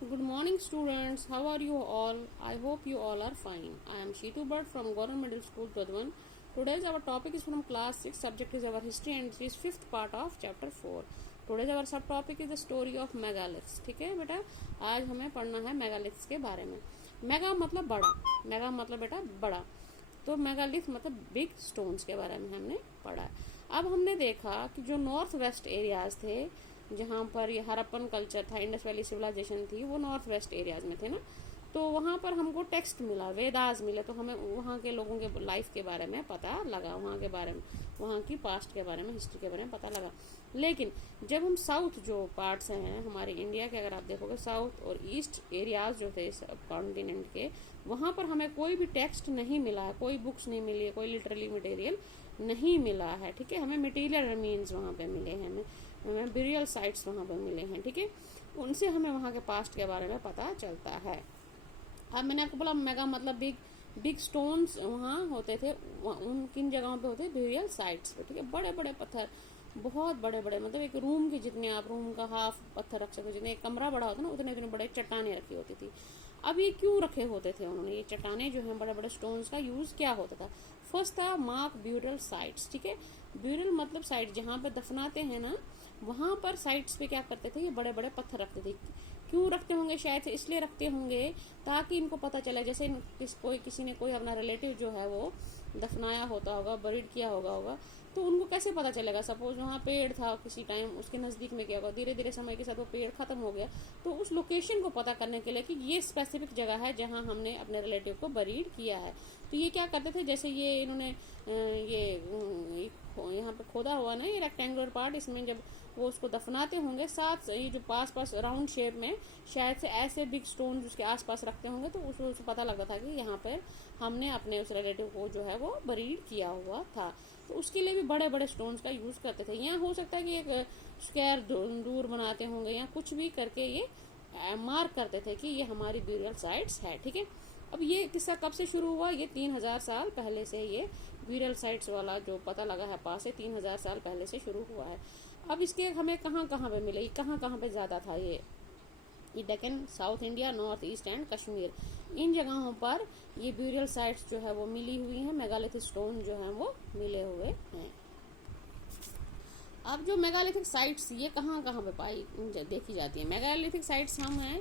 Good morning, students. How are you all? I hope you all are fine. I am Sheetu Bhatt from Government Middle School, Todwan. Today's our topic is from class 6. Subject is our history and it is fifth part of chapter 4. Today's our subtopic is the story of megaliths. ठीक है बेटा, आज हमें पढ़ना है megaliths के बारे में. मेगा मतलब बड़ा, मेगा मतलब बेटा बड़ा, तो मेगालिथ मतलब बिग स्टोन्स के बारे में हमने पढ़ा. अब हमने देखा कि जो नॉर्थ वेस्ट एरियाज थे जहाँ पर ये हरप्पन कल्चर था, इंडस वैली सिविलाइजेशन थी, वो नॉर्थ वेस्ट एरियाज में थे ना. तो वहाँ पर हमको टेक्स्ट मिला, वेदास मिले, तो हमें वहाँ के लोगों के लाइफ के बारे में पता लगा, वहाँ के बारे में, वहाँ की पास्ट के बारे में, हिस्ट्री के बारे में पता लगा. लेकिन जब हम साउथ जो पार्ट्स हैं हमारे इंडिया के, अगर आप देखोगे साउथ और ईस्ट एरियाज जो थे कॉन्टिनेंट के, वहाँ पर हमें कोई भी टेक्स्ट नहीं मिला है, कोई बुक्स नहीं मिली है, कोई लिटरली मटेरियल नहीं मिला है. ठीक है, हमें मटेरियल मीन्स वहाँ पे मिले हैं, हमें बिरियल साइट्स वहाँ पर मिले हैं. ठीक है, उनसे हमें वहाँ के पास्ट के बारे में पता चलता है. अब मैंने आपको बोला मेगा मतलब बिग, बिग स्टोन्स वहाँ होते थे, उन किन जगहों पे होते बिरियल साइट्स पे. ठीक है, बड़े बड़े पत्थर, बहुत बड़े बड़े, मतलब एक रूम के जितने, आप रूम का हाफ पत्थर रख सकते, जितने एक कमरा बड़ा होता ना उतने उतने बड़े चट्टाने रखी होती थी. अब ये क्यों रखे होते थे उन्होंने, ये चट्टाने जो हैं बड़े बड़े स्टोन्स का यूज क्या होता था? फर्स्ट था मार्क ब्यूरल साइट्स. ठीक है, ब्यूरल मतलब साइट जहाँ पे दफनाते हैं ना, वहां पर साइट्स पे क्या करते थे, ये बड़े बड़े पत्थर रखते थे. क्यों रखते होंगे? शायद से इसलिए रखते होंगे ताकि इनको पता चले, जैसे किसी ने कोई अपना रिलेटिव जो है वो दफनाया होता होगा, बरीड किया होगा, तो उनको कैसे पता चलेगा? सपोज वहाँ पेड़ था किसी टाइम, उसके नज़दीक में क्या होगा, धीरे धीरे समय के साथ वो पेड़ खत्म हो गया, तो उस लोकेशन को पता करने के लिए कि ये स्पेसिफिक जगह है जहाँ हमने अपने रिलेटिव को बरीड किया है. तो ये क्या करते थे, जैसे ये इन्होंने ये यहाँ पे खोदा हुआ ना, ये रेक्टेंगुलर पार्ट, इसमें जब वो उसको दफनाते होंगे, साथ ये जो पास पास राउंड शेप में शायद से ऐसे बिग स्टोन उसके आसपास रखते होंगे, तो उसको पता लगता था कि यहाँ पर हमने अपने उस रिलेटिव को जो है वो बरीड किया हुआ था. तो उसके लिए भी बड़े बड़े स्टोन्स का यूज़ करते थे. यहाँ हो सकता है कि एक स्क्वायर दूर बनाते होंगे या कुछ भी करके ये मार्क करते थे कि ये हमारी ब्यूरियल साइट्स है. ठीक है, अब ये किस्सा कब से शुरू हुआ? ये 3000 साल पहले से ये ब्यूरियल साइट्स वाला जो पता लगा है पास से 3000 साल पहले से शुरू हुआ है. अब इसके हमें कहाँ कहाँ पे मिले, कहाँ कहाँ पे ज़्यादा था ये Deccan, South India, North East and Kashmir, इन जगहों पर ये ब्यूरियल साइट्स जो है वो मिली हुई हैं, मेगालिथिक स्टोन जो है वो मिले हुए हैं. अब जो मेगालिथिक साइट्स ये कहाँ कहाँ पे पाई देखी जाती है? मेगालिथिक साइट्स हम हैं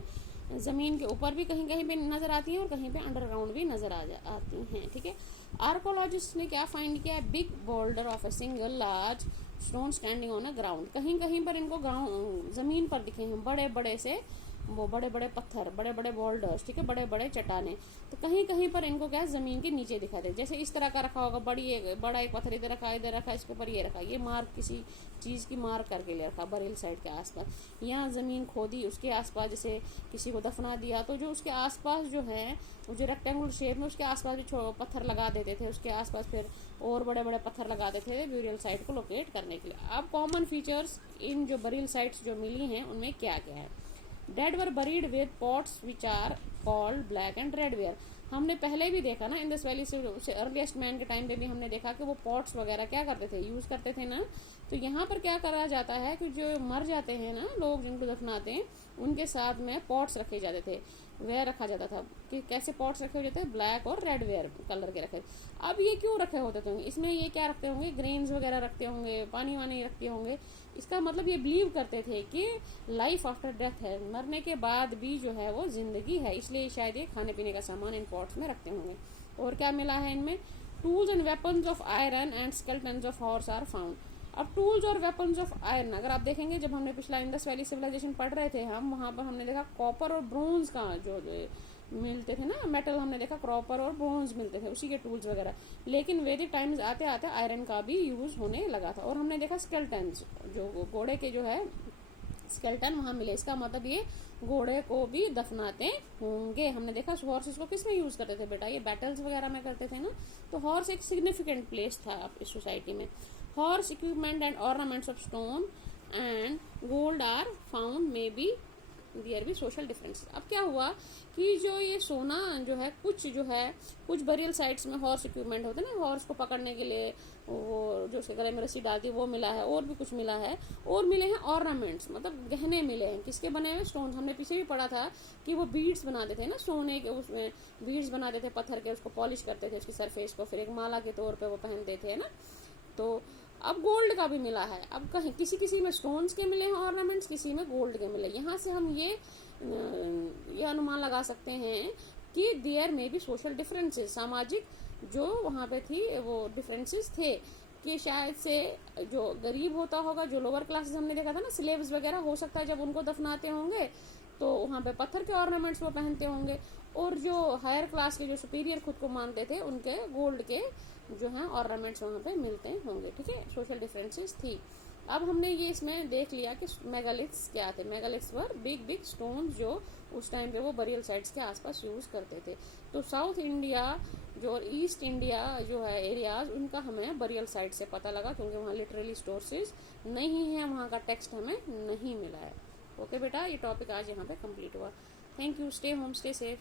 ज़मीन के ऊपर भी कहीं कहीं पे नज़र आती हैं और कहीं पे अंडरग्राउंड भी नज़र आती हैं. ठीक है, आर्कोलॉजिस्ट ने क्या फाइंड किया? Big boulder of a single large stone standing on a ground. कहीं कहीं पर इनको ग्राउंड ज़मीन पर दिखे हैं बड़े बड़े से, वो बड़े बड़े पत्थर, बड़े बड़े बोल्डर्स. ठीक है, बड़े बड़े चट्टाने. तो कहीं कहीं पर इनको क्या ज़मीन के नीचे दिखा दे, जैसे इस तरह का रखा होगा, बड़ा एक पत्थर इधर रखा, इधर रखा, इसके ऊपर ये रखा, ये मार्क किसी चीज़ की मार्क करके ले रखा बरील साइड के आसपास. यहाँ ज़मीन खोदी, उसके आसपास जैसे किसी को दफना दिया, तो जो उसके आसपास जो है वो जो रेक्टेंगुलर शेप में, उसके आसपास भी पत्थर लगा देते थे, उसके आसपास फिर और बड़े बड़े पत्थर लगा देते थे ब्यूरियल साइट को लोकेट करने के लिए. अब कॉमन फीचर्स इन जो बरील साइट्स जो मिली हैं उनमें क्या क्या है? Dead were buried with pots which are called black and red ware. हमने पहले भी देखा ना, इंडस वैली से अर्लीस्ट मैन के टाइम पे भी हमने देखा कि वो पॉट्स वगैरह क्या करते थे, यूज़ करते थे ना. तो यहाँ पर क्या करा जाता है कि जो मर जाते हैं ना लोग, जिनको दफनाते हैं, उनके साथ में पॉट्स रखे जाते थे, वेयर रखा जाता था. कि कैसे पॉट्स रखे हुए थे? ब्लैक और रेड वेयर कलर के रखे. अब ये क्यों रखे होते थे? इसमें ये क्या रखते होंगे? ग्रेन्स वगैरह रखते होंगे, पानी वानी रखते होंगे. इसका मतलब ये बिलीव करते थे कि लाइफ आफ्टर डेथ है, मरने के बाद भी जो है वो जिंदगी है, इसलिए शायद ये खाने पीने का सामान इन पॉट्स में रखते होंगे. और क्या मिला है इनमें? Tools and weapons of iron and skeletons of horse are found. अब टूल्स और वेपन्स ऑफ आयरन, अगर आप देखेंगे जब हमने पिछला इंडस वैली सिविलाइजेशन पढ़ रहे थे हम, वहाँ पर हमने देखा कॉपर और ब्रोंज का जो मिलते थे ना मेटल, हमने देखा कॉपर और ब्रोंज मिलते थे, उसी के टूल्स वगैरह. लेकिन वैदिक टाइम्स आते आते आयरन का भी यूज़ होने लगा था. और हमने देखा स्केलेटन्स, जो घोड़े के जो है स्केलेटन वहाँ मिले. इसका मतलब ये घोड़े को भी दफनाते होंगे. हमने देखा हॉर्सेस को किस में यूज़ करते थे बेटा? ये बैटल्स वगैरह में करते थे ना. तो हॉर्स एक सिग्निफिकेंट प्लेस था इस सोसाइटी में. Horse equipment and ornaments of stone and gold are found may be there be social difference. अब क्या हुआ कि जो ये सोना जो है कुछ बरियल साइट्स में हॉर्स इक्विपमेंट होते हैं ना, हॉर्स को पकड़ने के लिए वो जो उसके गले में रस्सी डालती है वो मिला है, और भी कुछ मिला है, और मिले हैं ऑर्नामेंट्स, मतलब गहने मिले हैं। किसके बने हुए? स्टोन। हमने पीछे भी पढ़ा था कि वो बीड्स बनाते थे ना सोने के, उसमें बीड्स बनाते थे पत्थर के, उसको पॉलिश करते थे उसकी सरफेस को, फिर एक माला के तौर पे वो पहनते थे ना। तो अब गोल्ड का भी मिला है। अब कहीं किसी किसी में स्टोन्स के मिले हैं ऑर्नामेंट्स, किसी में गोल्ड के मिले। यहाँ से हम ये अनुमान लगा सकते हैं कि देयर में भी सोशल डिफरेंसेस, सामाजिक जो वहाँ पे थी वो डिफरेंसेस थे, कि शायद से जो गरीब होता होगा, जो लोअर क्लासेस हमने देखा था ना, स्लेव्स वगैरह, हो सकता है जब उनको दफनाते होंगे तो वहाँ पे पत्थर के ऑर्नामेंट्स वो पहनते होंगे, और जो हायर क्लास के जो सुपीरियर खुद को मानते थे उनके गोल्ड के जो हैं ऑर्नामेंट्स वहाँ पे मिलते होंगे। ठीक है, सोशल डिफरेंसेस थी। अब हमने ये इसमें देख लिया कि मेगालिथ्स क्या थे। Megaliths were big big stones जो उस टाइम पे वो बरियल साइट्स के आसपास यूज करते थे। तो साउथ इंडिया जो और ईस्ट इंडिया जो है एरियाज, उनका हमें बरियल साइट से पता लगा, क्योंकि वहाँ लिटरली सोर्सेज नहीं है, वहाँ का टेक्स्ट हमें नहीं मिला है। ओके बेटा, ये टॉपिक आज यहाँ पे कंप्लीट हुआ। Thank you. Stay home, stay safe.